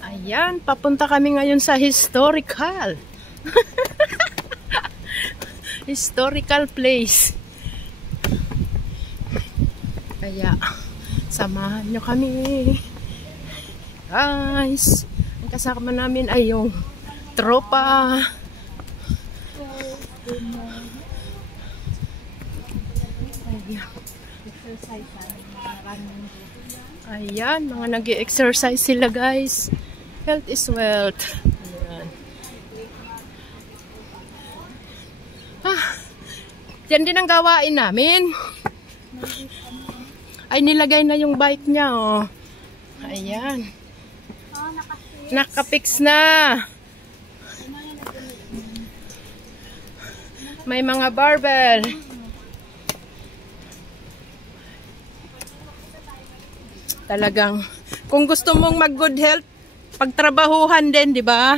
Ayan, papunta kami ngayon sa historical. Historical place. Kaya, samahan nyo kami. Guys, ang kasama namin ay yung tropa. Ayan, mga nag-exercise sila guys. Health is wealth. Ayan. Yan din ang gawain namin. Ay, nilagay na yung bike niya, oh. Ayan. Nakapix na. May mga barbell. Talagang, kung gusto mong mag-good health, pagtrabahuhan din, di ba?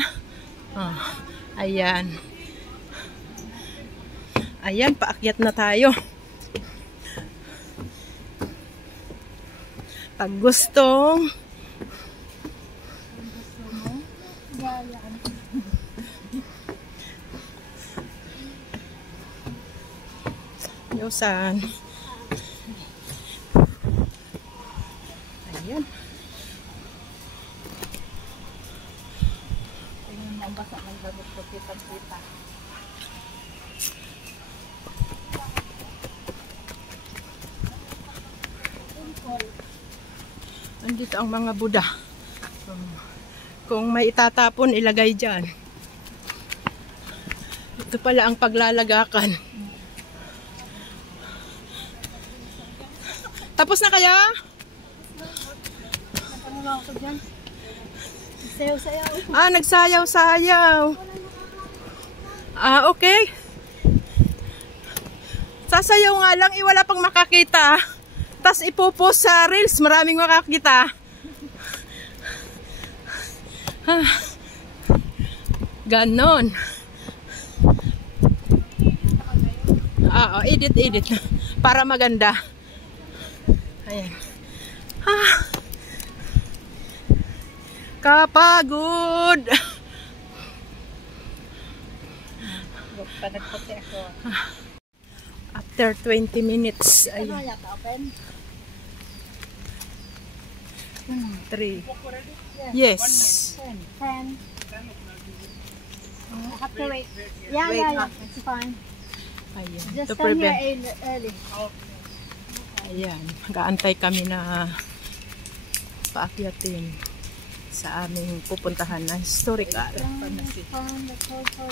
Oh, ayan. Ayan, paakyat na tayo. Pag gustong Yosan. Ayan. Tingnan mo ang basa ng gamot ko, kita-kita. Andito ang mga Buddha. Kung may itatapon, ilagay dyan. Ito pala ang paglalagakan. Tapos na kaya? Ah, nagsayaw-sayaw. Ah, okay. Sasayaw nga lang, wala pang makakita. Tapos ipopost sa Reels, maraming makakita. Ganon. Edit. Para maganda. Ayan. Kapagod. After 20 minutes. Ayan. 3. Yes. 10. Have to wait. Yeah. It's fine. Ayan. Just come here early. Ayan. Mag-aantay kami na paakyatin sa aming pupuntahan na historical.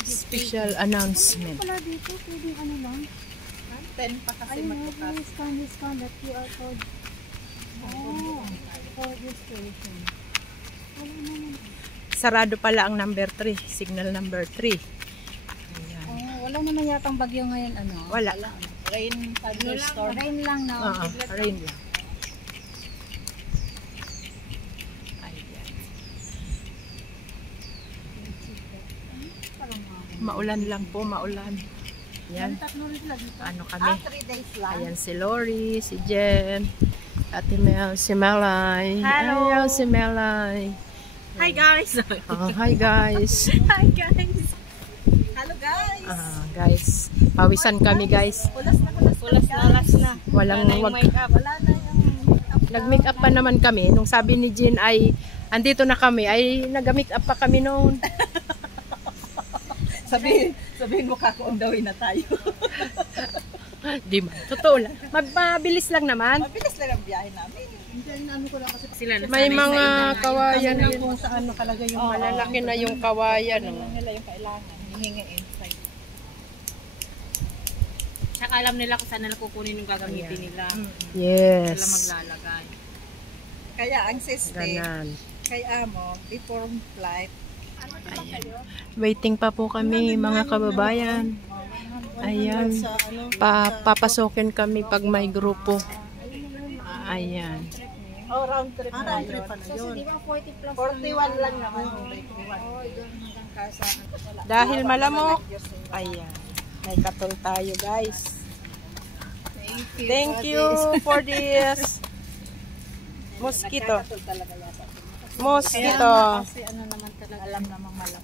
Special announcement. Wala dito. Pwedeng ano lang. 10 pa kasi magbukas. Scan that QR code. Oh, for registration. Sarado pala ang number 3. Signal number 3. Ayan. Wala naman yatang bagyo ngayon, ano? Wala. Rain, thunderstorm. Rain lang, no? Rain lang. Ayan. Maulan lang po, maulan. Ayan. Ano kami? 3 days lang. Ayan si Lori, si Jen, Ate Mel, si Melay. Hello. Ayaw, si Melay. Hi guys! Hi guys! Hi guys! Hello guys! Guys, pawisan kami guys. Ulas na. Walang make-up. Wala na yung nag-make up pa naman kami. Nung sabi ni Jen ay andito na kami, ay nag-make up pa kami noon. Sabihin mo kakuundawin na tayo. Di ba? Totoo lang. Mabilis lang naman. Mabilis lang ang biyahe namin. Ano ko lang kasi sila may mga kawayan na kung saan nakalagay yung malalaki na yung kawayan. Nila yung kailangan. Hihingi inside. Tsaka alam nila kung saan nila kukunin yung gagamitin nila. Yes. Sila maglalagay. Kaya ang system kay Amo, before flight, waiting pa po kami mga kababayan. Ayan. Papasokin kami pag may grupo. Ayan. Oh, round trip na yun. So, di ba 40 plus 41 lang naman. Dahil malamok. Ayan. May katol tayo guys. Thank you for this. Mosquito. Nagkakatol talaga yata. Mosquito. Kasi ano naman talaga. Alam namang malam.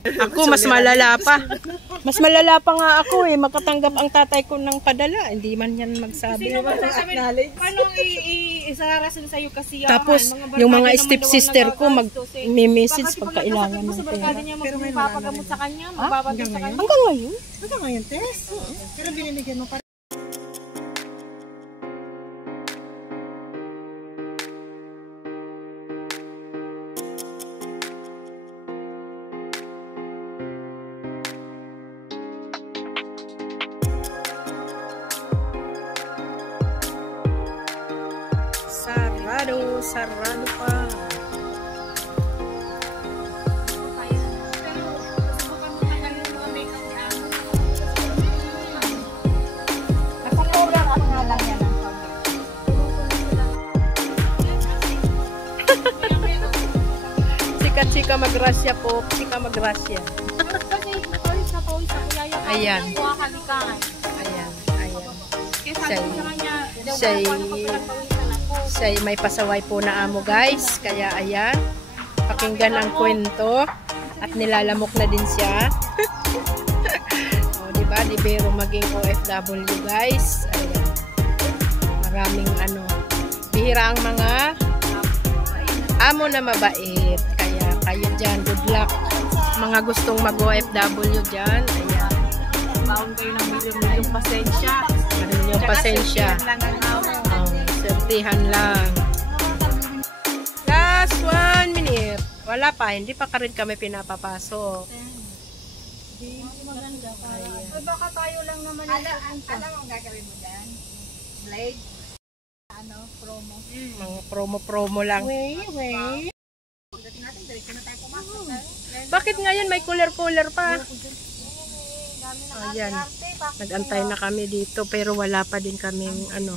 Ako, mas malala pa. Mas malala pa nga ako eh. Makatanggap ang tatay ko ng padala. Hindi man yan magsabi. Paano isarasin sa'yo kasi Tapos, yung mga stepsister ko, mag-message pag kailangan ng pera. Pero may papagamot sa kanya, magbabagal sa kanya. Hanggang ngayon? Hanggang ngayon, Tess. Pero binibigyan mo pa. Sarado pa. Nakukulang ang nga lang yan ang Chika magrasya po. Chika magrasya. Kasi napawis na pawis ako. Yaya ka. Ayan. Kuha ka ni Kay. Ayan. Kaya sabi ko sa kanya, Siya'y- paano ko pinagpawisan ako. Siya may pasaway po na amo guys. Kaya ayan. Pakinggan ang kwento. At nilalamok na din siya. O, diba? Di biro maging OFW guys. Ayan. Maraming ano. Bihira ang mga amo na mabait. Kaya kayo dyan. Good luck. Mga gustong mag-OFW dyan. Ayan. Baon kayo ng milyong pasensya. Yung pasensya. lang ang amo. Sertihan lang. Last 1 minute. Wala pa. Hindi pa ka rin kami pinapapasok. Maganda pa. Ay, baka tayo lang naman yung pupunta. Alam mo ang gagawin mo dyan? Blade? Ano? Promo? Mga promo-promo lang. Wait. Pagdating natin, diretso na tayo pumasok. Bakit ngayon may cooler-cooler pa? Ayan. Nag-antay na kami dito pero wala pa din kaming ano.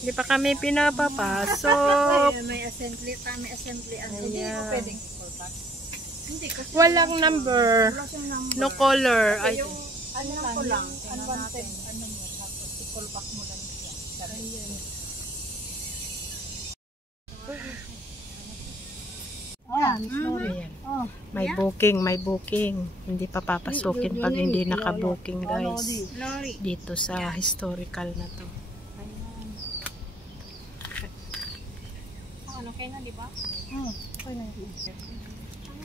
Hindi pa kami pinapapasok. May assembly. Ano? Hindi Ayan. mo pwedeng call back. Hindi kasi. Walang number. Wala siyang number. No color. Ay, Ano lang, lang unwanted, ano mo, tapos i-call back mo lang siya. Ayan. ayan. May booking. Hindi pa papasukin pag hindi naka-booking guys. Dito sa historical na to. Ano kayo na, di ba?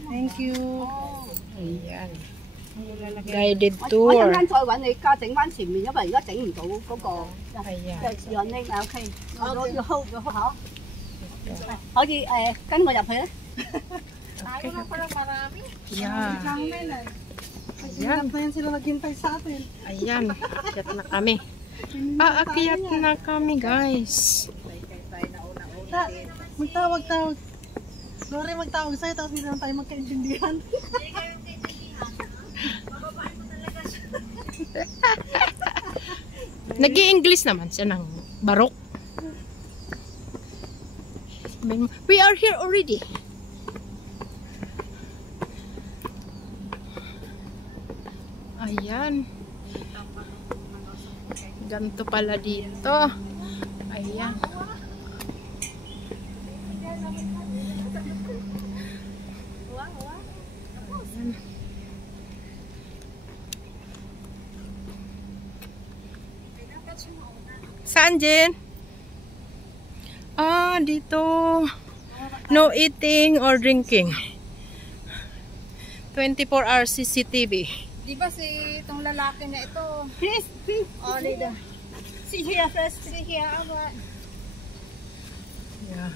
Thank you. Ayan. Guided tour. 我陣間再揾你加整翻前面，因為而家整唔到嗰個 Ayan. 潤呢，OK，要 hold 好，可以跟我入去咧。 Tayo lang pala marami. Yeah. Ayan. Ayan sila naghintay sa atin. Ayan. Akyat na kami. Paakyat na kami guys. Magtawag. Lori, magtawag sa'yo, tapos hindi naman tayo magkaintindihan. Nag-i-English naman siya ng barok. We are here already. Ayan. Ganto pala dito. Ayan. Saan, Jen? Ah, dito. No eating or drinking. 24 hours CCTV. Di ba si itong lalaki na ito? Please. Oh, Lida. See here first. Sige, hiya awa. Yeah.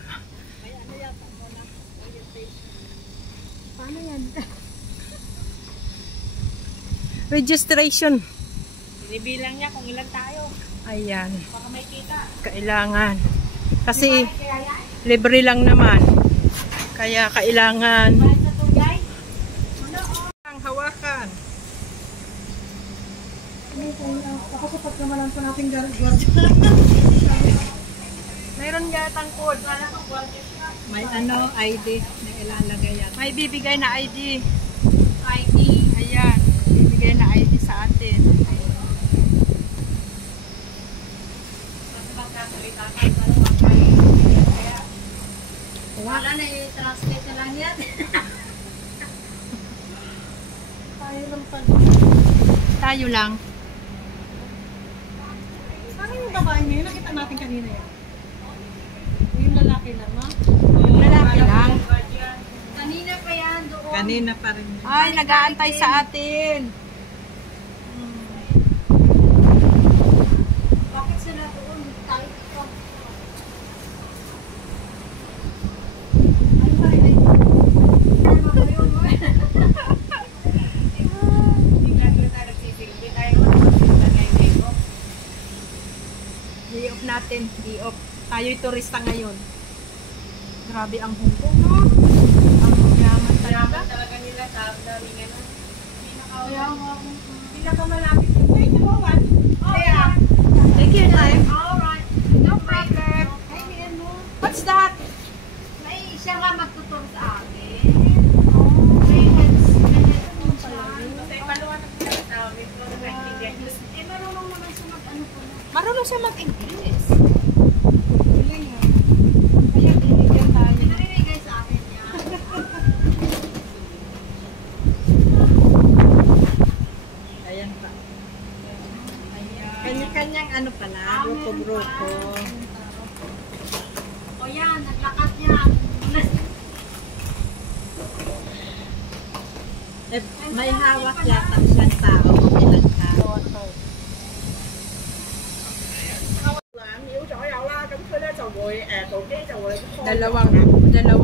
Paano yan? Registration. Binibilang niya kung ilan tayo. Ayan. Baka may kita. Kailangan. Kasi libre lang naman. Kaya kailangan. Sa tugay. Ang hawakan. Ako sa pagkamalan pa natin gwardiya. Mayroon yatang code. May ano, ID na ilalagay yan. May bibigay na ID. ID. Ayan. Bibigay na ID sa atin. Translate na lang yan. Tayo lang pala. Tayo lang. Parang yung babae niya, yung nakita natin kanina yan. Yung lalaki lang, no? Lalaki lang. Kanina pa yan doon. Kanina pa rin. Ay, nag-aantay sa atin. Bakit sila doon? Tayo dito. Ay. Ano ba yun? I-off natin. I-off. Tayo'y turista ngayon. Grabe ang Hong Kong, no? Ang yaman talaga. Talaga nila sa dalingan na. Kaya nga. Pinakamalapit yung way to go one. Yeah. Take your time. Alright. No problem. Ay, ano? What's that? May siya nga magtutur sa akin. May heads siya. Kasi paluwa na sila sa amin. Eh, marunong naman siya mag-ano po na. Marunong siya mag-English. Galing ah. Kaya binigyan tayo. Pinamimigay sa akin niya. Ayan pa. Kanya-kanyang ano pala, grupo-grupo. O yan, naglakad niya. Eh, may hawak yata siyang tao, ilang tao. Dalawang pindot.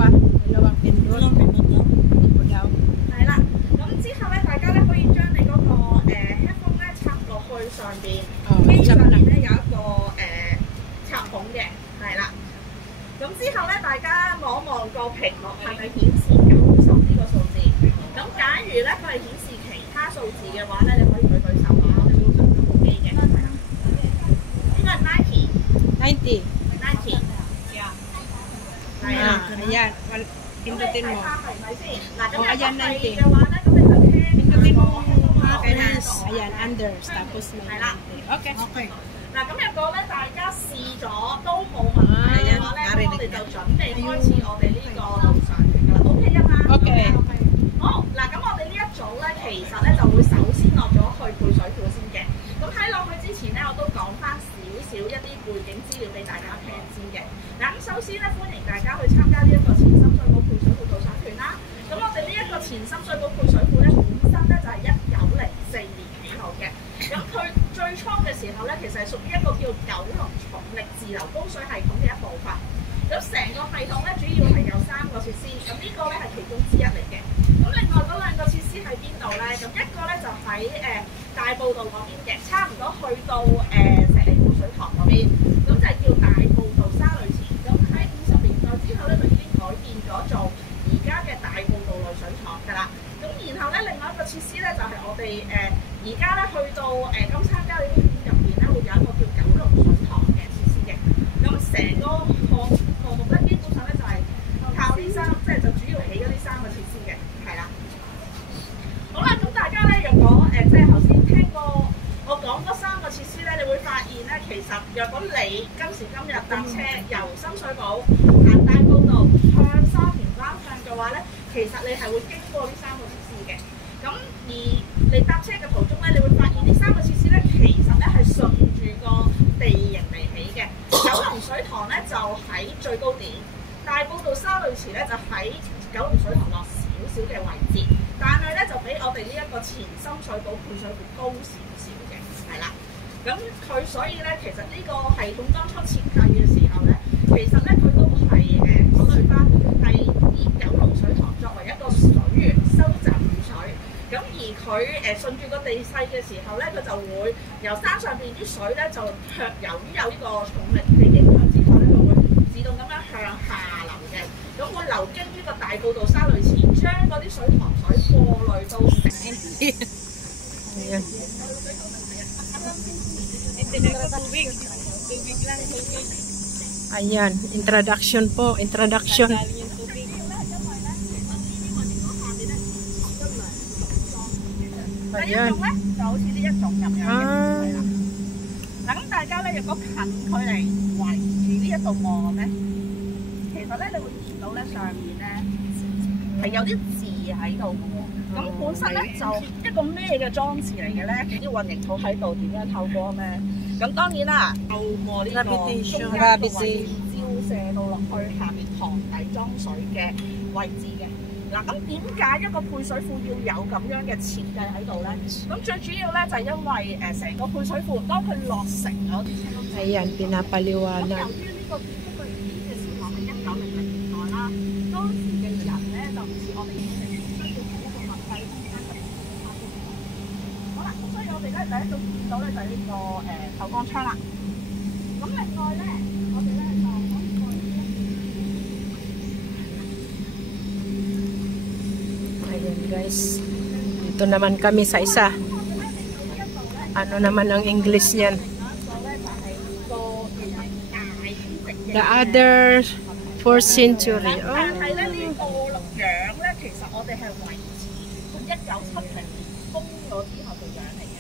Walang pinod lang. Ito daw. 係啦，咁之後咧，大家咧可以將你嗰、個headphone 咧插落去上邊，哦，機上執啦。面咧有一個插孔嘅，係啦。咁之後咧，大家望一望個屏幕係咪顯示90呢個數字？咁假如咧佢係顯示其他數字嘅話咧，你可以舉手啊，我哋會進行部機嘅，係啦。呢個係 Nike， 90. 係啦。 Ayan. Pindutin mo. 係咪先？嗱，咁 哦 有 ayan 個 Nike 係嘅話咧，咁你就聽 Pindutin mo 個 headphone 落 Finish. 去。 Ayan, under. Tapos may係啦。 Okay. Okay. 嗱，咁如果咧大家試咗都冇問題嘅話咧，咁我哋就準備開始我哋呢個路上團㗎啦。OK 啊嘛 OK 好，嗱，咁我哋呢一組咧，其實咧就會首先落咗去配水庫先嘅。咁喺落去之前咧，我都講翻少少一啲背景資料俾大家聽先嘅。嗱，咁首先咧，歡迎大家去參加呢一個前深水埗配水庫導賞團啦。咁我哋呢一個前深水埗配水庫咧，本身咧就係1904年起好嘅。咁佢最初嘅時候咧，其實係屬於一個叫九龍重力自流高水系統嘅一部分。咁成個系統咧，主要係有3個設施，咁呢個咧係其中之一嚟嘅。咁另外嗰2個設施喺邊度咧？咁一個咧就喺大埔道嗰邊嘅，差唔多去到石梨湖水塘嗰邊，咁就係叫大埔道沙濾池。咁喺50年代之後咧，就已經改變咗做而家嘅大埔道濾水廠㗎啦。咁然後咧，另外一個設施咧就係我哋而家咧去到金叉街呢邊入邊咧，會有一個叫九龍水塘嘅設施嘅。咁成個項目咧，基本上咧就係靠呢就主要起嗰啲3個設施嘅，係啦。好啦，咁大家咧，若果即係頭先聽過我講嗰3個設施咧，你會發現咧，其實若果你今時今日搭車由深水埗行大埔道向沙田灣向嘅話咧，其實你係會經過呢3個設施嘅。咁而你搭車嘅途中咧，你會發現呢3個設施咧，其實咧係順住個地形嚟起嘅。九龍水塘咧就喺最高點，大埔道沙濾池咧就喺九龍水塘落少少嘅位置，但係咧就比我哋呢一個前深水埗配水庫高少少嘅，係啦。咁佢所以咧，其實呢個系統當初設計嘅時候咧，其實咧佢都係考慮翻係以九龍水塘作為一個水源收集雨水。咁而佢順住個地勢嘅時候咧，佢就會由山上邊啲水咧就由於有呢個重力嘅影響之下咧，就會自動咁樣向下流嘅。咁會流經呢個大埔道沙濾池，將嗰啲水塘水過濾到城。Ayan. Ayan. Introduction po. Introduction. Ayan. 就好似呢一種咁樣嘅，啊係啦。嗱，咁大家咧，如果近距離圍住呢一度望咧，其實實咧，你會見到咧上面咧係有啲字喺度嘅喎。咁本身咧就一個咩嘅裝置嚟嘅咧？啲混凝土喺度點樣透過咩？咁當然啦，透過呢個中間嘅位置照射到落去下面塘底裝水嘅位置嘅。嗱，咁點解一個配水庫要有咁樣嘅設計喺度咧？咁最主要咧就係因為成個配水庫當佢落成咗， Ayan, pinapaliwanag. 由於呢個建築佢起嘅時候係1900年代啦，當時嘅人咧就唔似我哋需要係一個密閉空間嘅好啦，咁所以我哋咧第一種見到咧就係呢個透光窗啦。咁另外咧，我哋咧就可以過呢一 Ayan guys. Dito naman kami sa isa. Ano naman ang English niyan? The other 4th century. 但係咧呢個樣咧，其實我哋係維持佢1970年封咗之後嘅樣嚟嘅，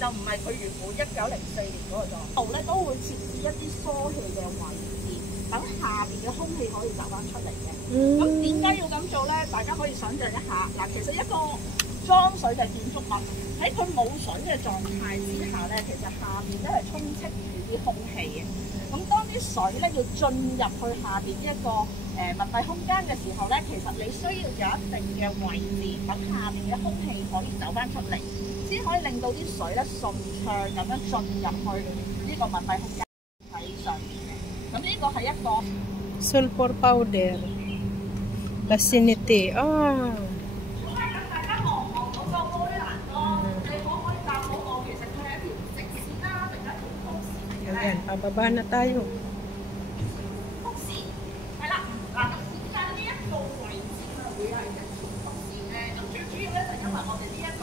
就唔係佢原本1904年嗰個狀態。度咧都會設置一啲疏氣嘅位置，等下邊嘅空氣可以走翻出嚟嘅。咁點解要咁做咧？大家可以想像一下，嗱，其實一個裝水嘅建築物喺佢冇水嘅狀態之下咧，其實下邊咧係充斥住啲空氣嘅。咁當啲水咧要進入去下邊呢一個密閉空間嘅時候咧，其實你需要有一定嘅位置，等下邊嘅空氣可以走翻出嚟，先可以令到啲水咧順暢咁樣進入去呢個密閉空間喺上面嘅。咁呢個係一個 sulfur powder. Vicinity. 大家望嗰個玻璃欄杆，你可唔可以答到我？其實佢係一條直線啦，定係一條曲線嚟嘅咧？ Ayan, pababa na tayo. 曲線係啦，嗱，咁點解呢一個位置佢會係一條曲線咧？咁最主要咧就因為我哋呢一個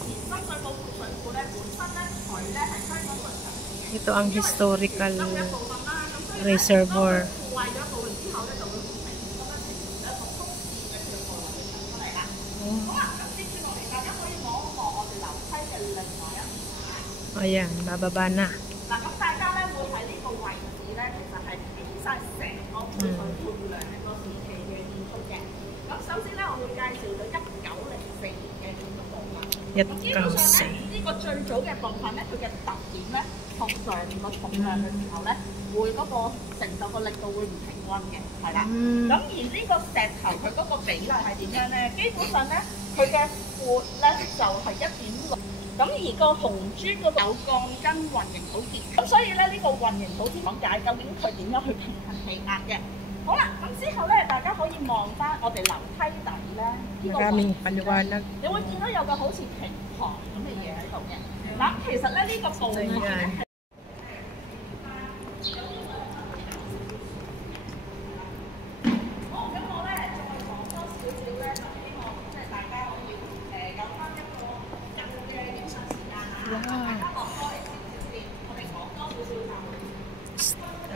前深水埗配水庫咧，本身咧佢咧係香港最長嘅。 Ito ang historical reservoir. 壞咗部分之後咧，就會變成咁樣呈現一個曲線嘅跳過嚟出嚟啦。好啦，咁接住落嚟，大家可以望一望我哋樓梯嘅另外一邊。 Ayan, bababa na. 嗱，咁大家咧會喺呢個位置咧，其實係睇晒成個配水庫兩個時期嘅建築嘅。咁首先咧，我會介紹到1904年嘅建築部分。咁基本上咧，呢個最早嘅部分咧，佢嘅特點咧，同上面個重量嘅時候咧，會嗰個承受個力度會唔平均嘅，係啦。咁而呢個石頭佢嗰個比例係點樣咧？基本上咧，佢嘅闊咧就係1.6。 咁而個紅磚嗰度有鋼筋混凝土結，咁所以咧呢個混凝土點講解，究竟佢點樣去平衡氣壓嘅？好啦，咁之後咧，大家可以望翻我哋樓梯底咧呢個位置，你會見到有個好似平台咁嘅嘢喺度嘅。嗱，其實咧呢個部分咧係好，咁我咧再講多少少咧，就希望即係大家可以有翻一個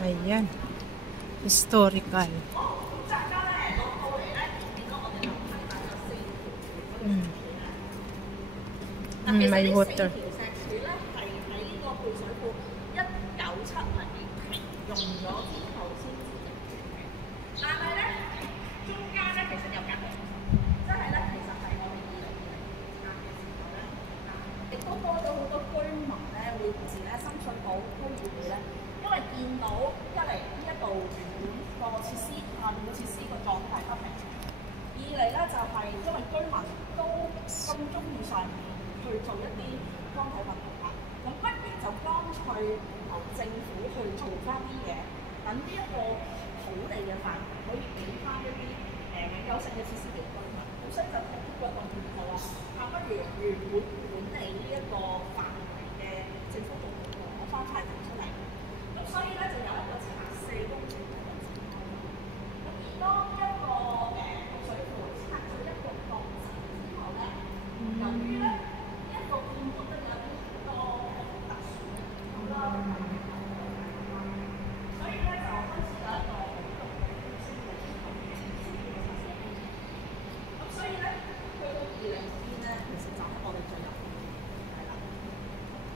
Ayan. Historical. May water.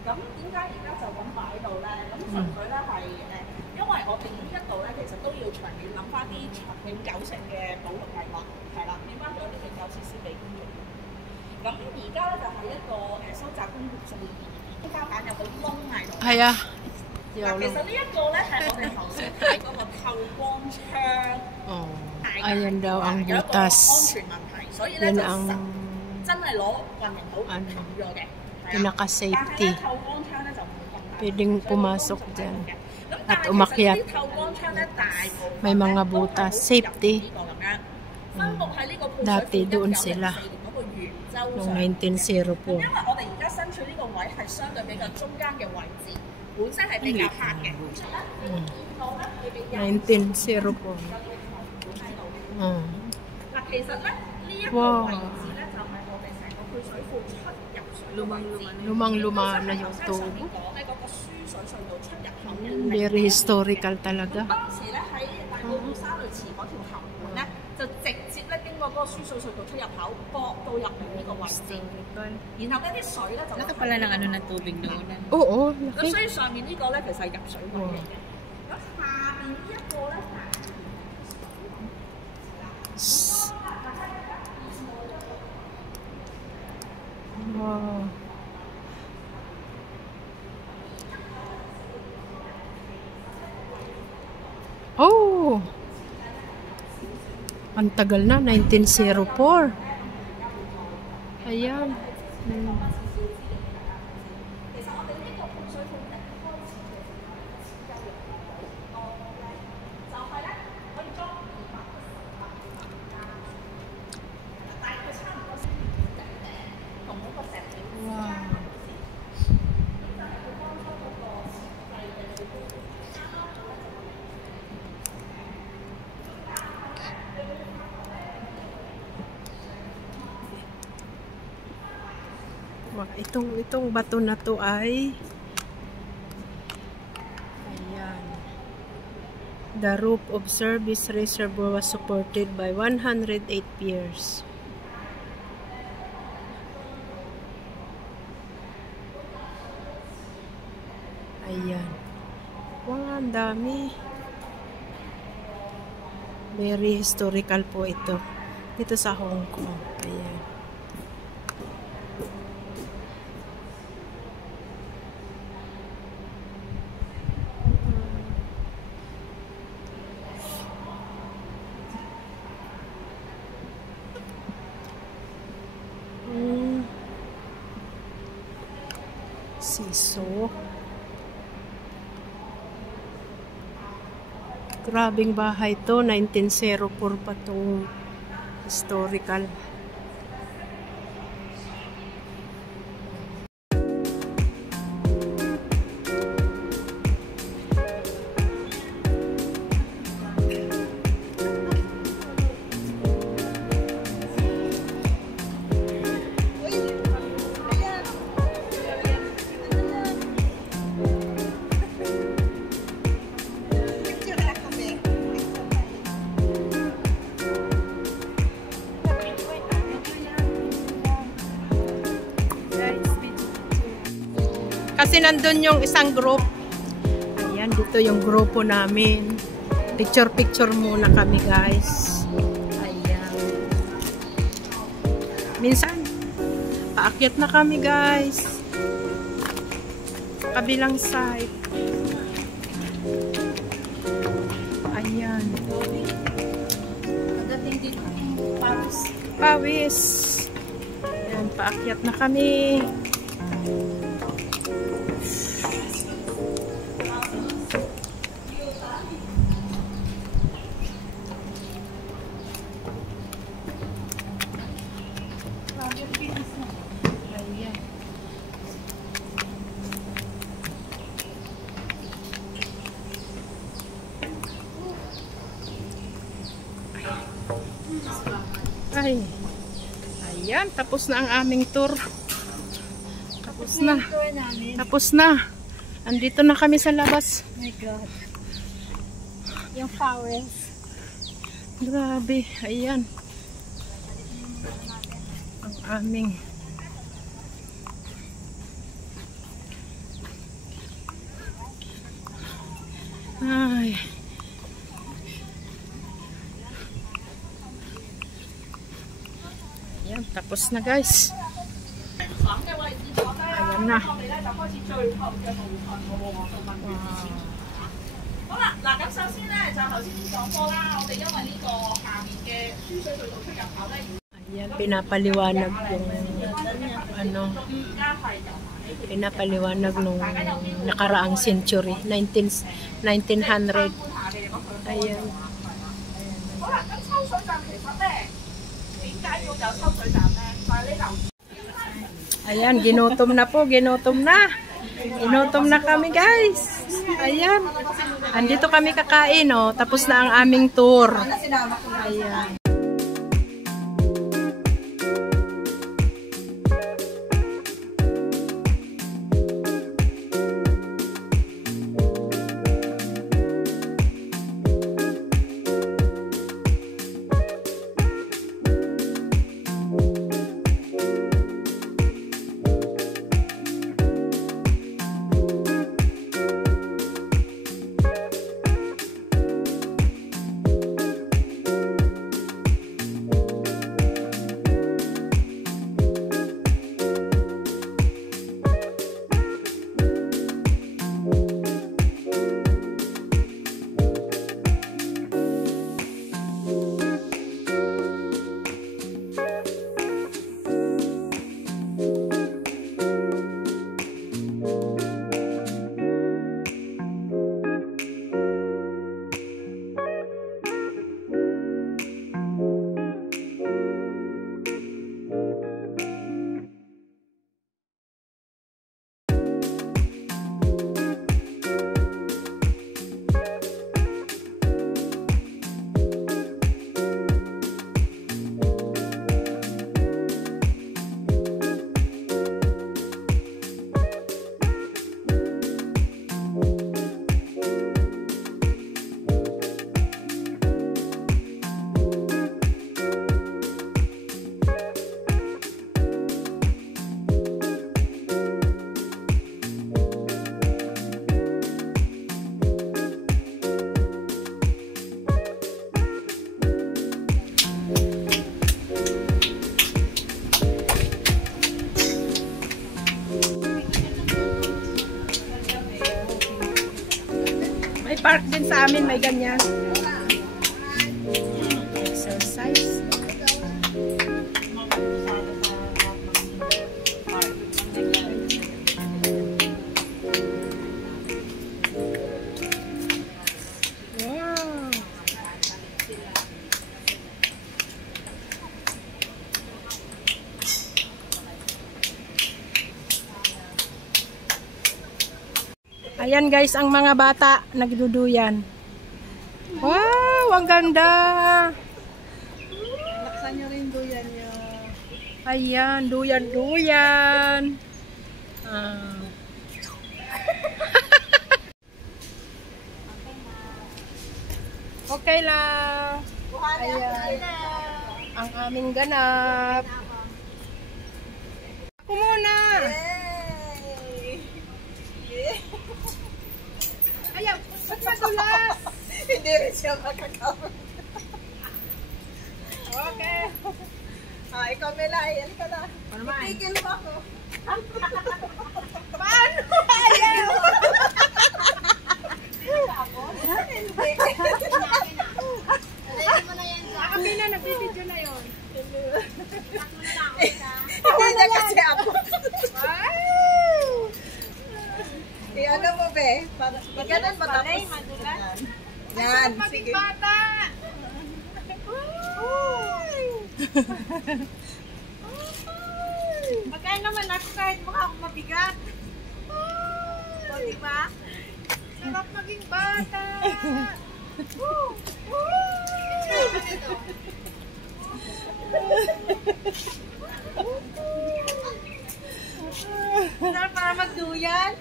咁點解而家就咁擺喺度咧？咁純粹咧係因為我哋呢一度咧，其實實都要長遠諗翻啲長永久性嘅保育計劃，係啦，變翻咗啲永久設施俾公眾。咁而家咧就係一個收集公共數據，天花板有個窿喺度。係啊，有嗱，其實呢一個咧係我哋頭先睇嗰個透光窗。哦, ayan daw ang 有一個 butas. 安全問題，所以咧 Yan 就 ang 真係攞混凝土冚咗嘅。pinaka-safety. 透光窗咧就唔會咁大。 Pwedeng pumasok dyan at umakyat. May mga butas. Safety. Dati doon sila. Noong 1904. 因為我哋而家身處呢個位係相對比較中間嘅位置，本身係比較黑嘅。 1904. 嗱，其實咧呢一個位置咧就係我哋成個配水庫出入水嘅位置。 Lumang-luma na yung 頭先上 tubo. 面講咧嗰個輸水隧道出入口嘅 Very historical talaga. 當時咧喺大埔沙雷池嗰條喉管咧，就直接咧經過嗰個輸水隧道出入口，駁到入嚟呢個位置。然後呢啲水咧就 Ito pala ng ano ng tubig doon. Oo, 咁 laki. 所以上面呢個咧其實係入水位嚟嘅。咁下面呢一個咧， Wow. Oh! Ang tagal na, 1904. Ayan. Wow. Itong bato na to ay ayan. The roof of service reservoir was supported by 108 piers. Ayan. Wow, ang dami. Very historical po ito. Dito sa Hong Kong. Ayan. Siso. Grabing bahay to, 1904 pa tong historical. Kasi nandun yung isang group. Ayan, dito yung grupo namin. Picture-picture muna kami, guys. Ayan. Minsan, paakyat na kami, guys. Kabilang side. Ayan. Pagdating dito, Paris. Pawis. Ayan, paakyat na kami. Ayan. Ay. Ayan, tapos na ang aming tour. Tapos na. Tapos na. Andito na kami sa labas. Oh my God. Yung flowers. Grabe. Ayan. Ang aming ay Tapos na guys. Ayan na. 好啦，嗱咁首先咧就頭先講過啦，我哋因為呢個下面嘅輸水隧道出入口咧， Ayan, pinapaliwanag yung ano, pinapaliwanag nung nakaraang century, 1900. Ayan. 好啦，咁抽水站其實咧點解要有抽水站咧？就係呢度。 Ayan, ginutom na po, ginutom na. Ginutom na kami guys. Ayan. Andito kami kakain, oh. Tapos na ang aming tour. Ayan. Park din sa amin, may ganyan. Exercise. Wow. Ayan guys, ang mga bata nagduduyan. Wow, ang ganda. Laksan nyo rin duyan nyo. Ayan, duyan-duyan. Okay lang. Ayan. Ang aming ganap. Ako muna. Ayaw, ba't madulas? Hindi rin siya makakawin. Okay. Ikaw Melay, ano ka na? Itigil mo ako. Paano? Ayaw! Hindi. Kami na, nagbibidyo na yun. Hindi na kasi ako. Wow! Ano mo be? Ganun ba tapos? Yan, sige. Bata! Magkain naman ako kahit mukha akong mabigat. O, diba? Sarap maging bata! Sarap para magduyan.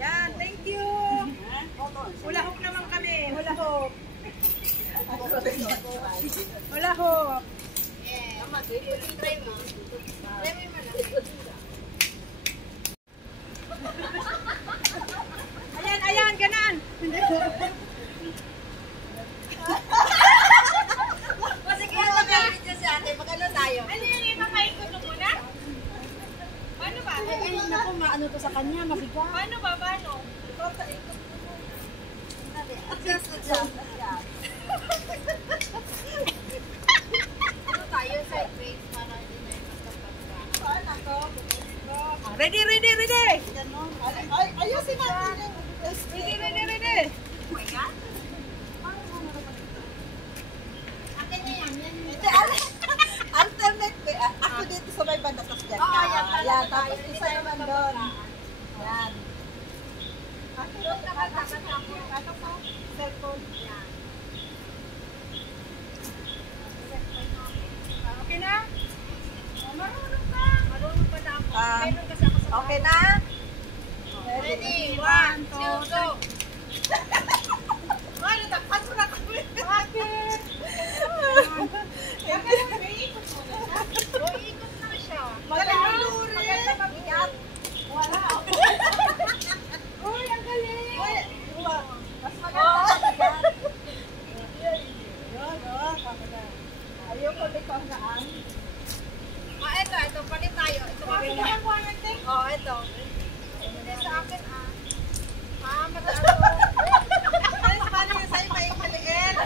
Yan, thank you. Hula hoop naman kami. Hula hoop. Hula hoop. Ayan, ayan, ganan. maano to sa kanya, mabigat. Paano ba? Paano? Adjust. Ano tayo, sideways para hindi na yung Saan ako? Ready! Ganon. Ayusin natin yung Ready! Akin na yan. Hindi, alternate way. Ako dito sa may banda, tapos dyan ka. Yan, tapos isa naman doon. Yan. Ako doon nakatapat ako. Ano pa? Cellphone. Yan. Okay na? Marunong pa na ako. Meron kasi ako sa Okay na? Ready? 1, 2, 3. Ano, takpan mo na kami. Bakit? Ikot na siya. Maganda mabigat. Wala. Uy, ang galing! Mas maganda mabigat. Ayoko ikaw naan. Ito, palit tayo. Ito, Okay na. ito. Hindi sa akin, mataas Paano yung sa'yo may maliit?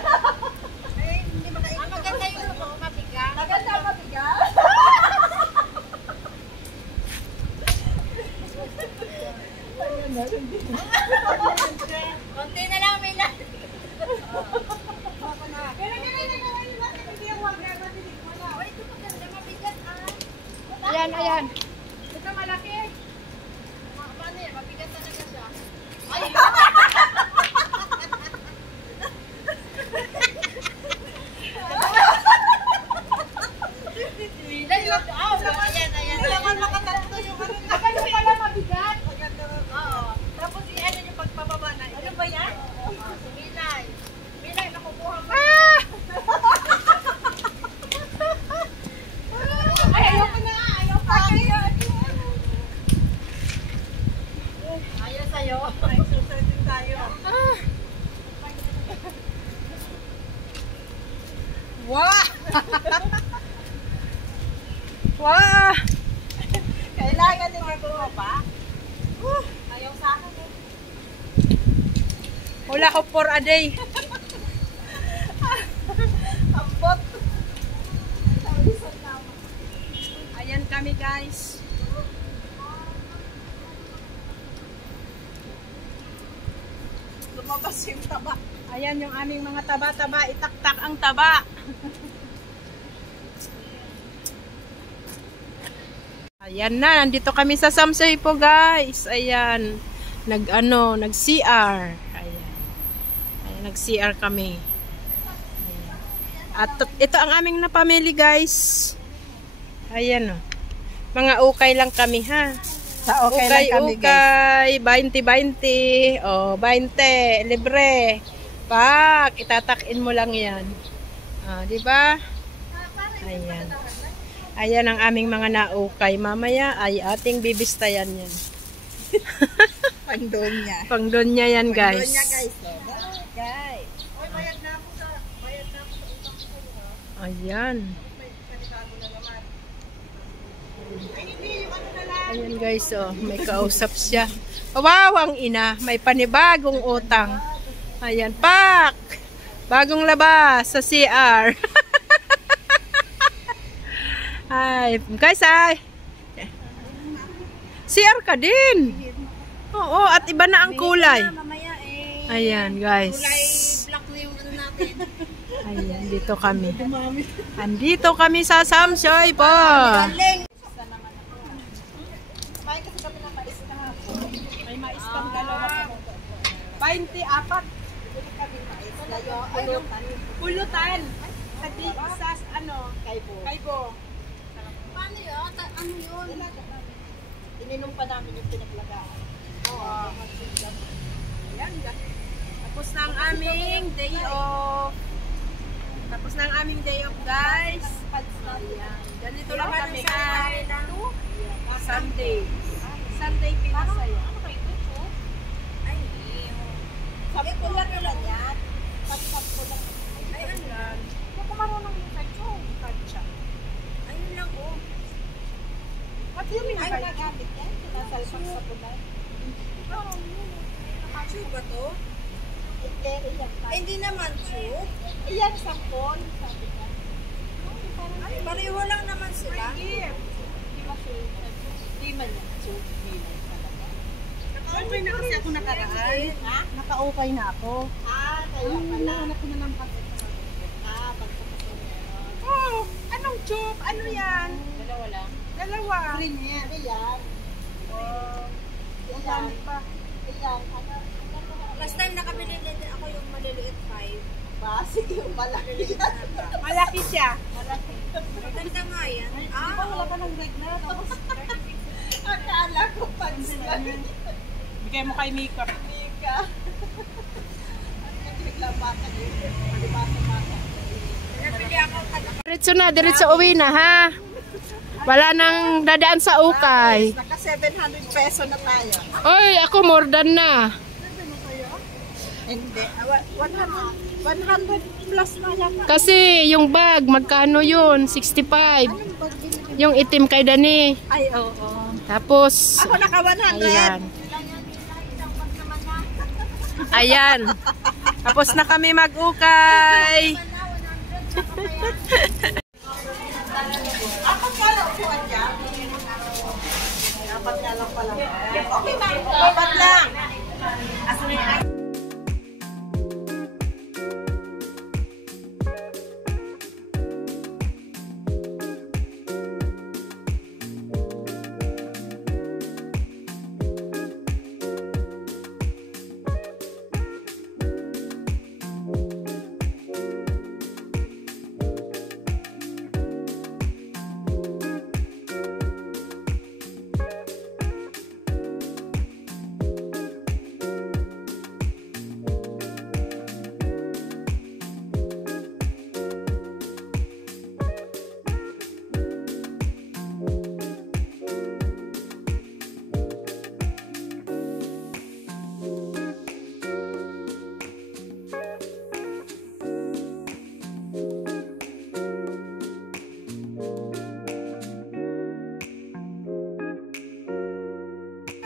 Ay, hindi makaikot. maganda yung mabigat. Maganda mabigat. Konti na lang, may lang. Ito maganda, mabigat, Ayan. Ito malaki. Paano yan? Mabigat talaga siya. Ayan. Kailangan makatatlo yung ano na. Ano pala mabigat? Maganda Oo. Tapos i-ano yung pagpababa na. Ano ba yan? Milay, nakukuha mo. Ay, ayoko na nga. Ayaw pa. Ayaw sa'yo. Ay, susunod din tayo. Wow! Wow! Kailangan din magawa pa. Ayaw sa akin eh. Wala ko for a day. Ambot. Ayan kami guys. Lumabas yung taba. Ayan yung aming mga taba-taba. Itaktak ang taba. Ayan na. Nandito kami sa Samsoy po guys. Ayan. Nag-CR. Ayan. Ayan, nag-CR kami. Ayan. At ito ang aming na family guys. Ayan o. Mga ukay lang kami ha. Sa okay lang kami guys. Ukay, 20-20. O, 20. Libre. Pak, itatakin mo lang yan. Diba? Ayan. Ayan ang aming mga naukay. Mamaya ay ating bibistayan yan. Pangdonya. Pangdonya yan guys. Pangdonya guys. Guys. Oy, bayad na ako sa utang ko. Ayan. Ayan guys, oh, may kausap siya. Wow, ang ina, may panibagong utang. Ayan, pak! Bagong labas sa CR. Ay, guys, ay. CR ka din. Oo, at iba na ang kulay. Mamaya Ayan, guys. black na yung ano natin. Ayan, dito kami. Andito kami sa Samsoy po. May kasi kami ng mais na hapon. May mais pang dalawa. 24. Bili kami mais. Layo, Pulutan. Pulutan. Sa ano? Kaibo. Paano yun? Ano yun? Ininom pa namin yung pinaglagaan. Oo. Ayan. Tapos na ang aming day off. Tapos na ang aming day off, guys. Ayan. Ganito lang kami Sunday. Sunday pinasaya. Sabi ko lang yan. Tapos ko lang. Ay, ano yan? Kung marunong yung kacho, kacha. Ayun lang oh. At yung may nagagamit yan, sinasalpak sa bulay. Tube ba to? Hindi naman tube. Iyan, sampon. Sabi ka. Pareho lang naman sila. Di man yan. Naka-okay na kasi ako nakaraan. Ha? Naka-okay na ako. Kaya pala. Hanap ko na ng paket. Oh, anong tube? Ano yan? Dalawa lang. Dalawa. Green yan. Iyan. Iyan. Iyan. Last time nakabili din ako yung maliliit 5. Sige, yung malaki. Malaki siya. Malaki. Maganda nga yan. Wala ka ng regla. Akala ko pants lang. Bigay mo kay Mika. Mika. Nagregla bata dito. Bata. Nabili ako Diretso uwi na ha. Wala nang dadaan sa ukay. Naka 700 peso na tayo. Oy, ako more than na. Hindi. 100 plus na yan. Kasi yung bag, magkano yun? 65. Yung itim kay Dani. Ay, oo. Tapos, Ako naka 100. ayan. Ayan. Tapos na kami mag-ukay. Apat nga lang upuan dyan. Apat nga lang pala. Okay, ma'am. Apat lang.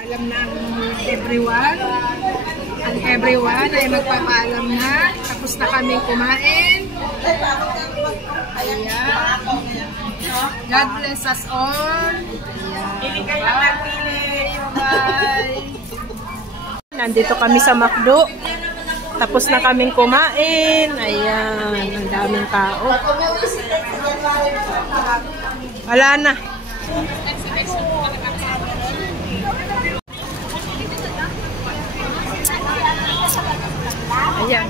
alam na everyone. Ang everyone ay magpapaalam na. Tapos na kaming kumain. Ayan. God bless us all. Ayan. Bye. Nandito kami sa McDo. Tapos na kaming kumain. Ayan, ang daming tao. Wala na. Ayan.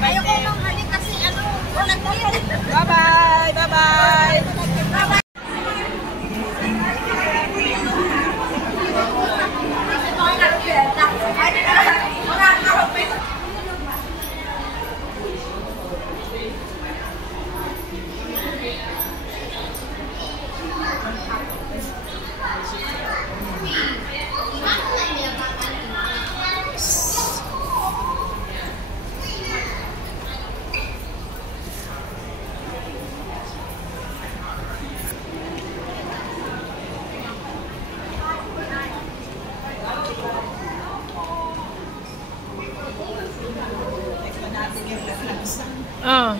Ayoko nang halik kasi ano, walang halik. Bye-bye! Bye-bye! Oh.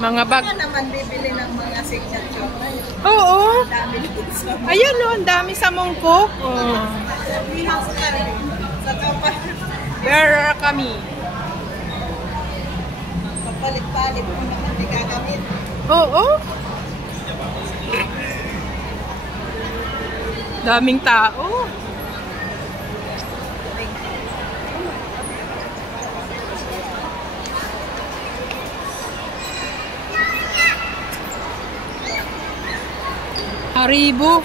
Mga bag. Ano naman bibili ng mga signature na yun? Oo. Dami dito sa Ayan o, ang dami sa mongkok. Oh. sa kapal. Where kami? Papalit-palit mo naman di gagamit. Oo. Daming tao. Haribo.